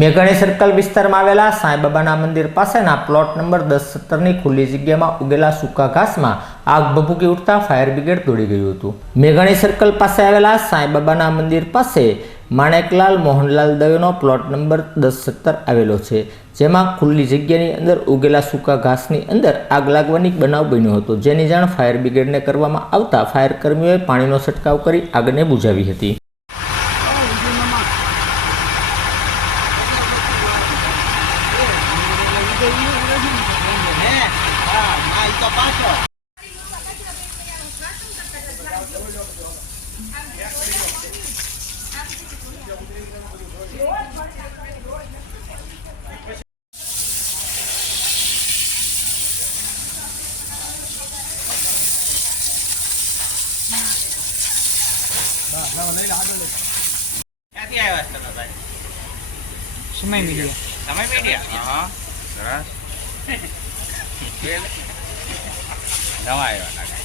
મેઘાણી સર્કલ વિસ્તારમાં આવેલા સાંઈબાબાના મંદિર પાસેના પ્લોટ નંબર દસ સત્તરની ખુલ્લી જગ્યામાં ઉગેલા સૂકા ઘાસમાં આગ ભભૂકી ઉઠતા ફાયર બ્રિગેડ દોડી ગયું હતું. મેઘાણી સર્કલ પાસે આવેલા સાંઈબાબાના મંદિર પાસે માણેકલાલ મોહનલાલ દવેનો પ્લોટ નંબર દસ સત્તર આવેલો છે, જેમાં ખુલ્લી જગ્યાની અંદર ઉગેલા સૂકા ઘાસની અંદર આગ લાગવાની બનાવ બન્યો હતો. જેની જાણ ફાયર બ્રિગેડને કરવામાં આવતા ફાયર કર્મીઓએ પાણીનો છંટકાવ કરી આગને બુઝાવી હતી ક્યાંથી આવ્યા છો તમે ભાઈ સમય મીડિયા. સમય મીડિયા હા. સરસ નવા આવ્યા લાગે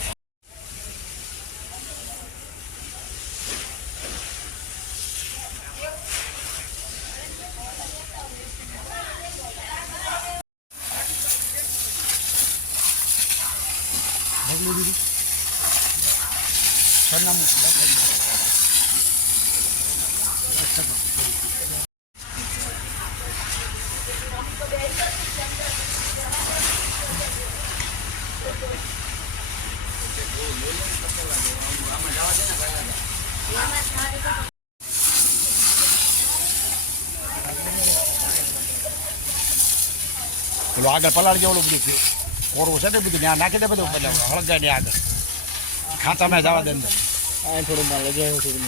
સરનામું પેલું આગળ પલાળ જેવું બધું થયું. કોરું છે ને બધું, ત્યાં નાખી દે બધું પેલા હળગાય ને આગળ. ખાતામાં જવા દે અંદર. થોડું મારે થોડું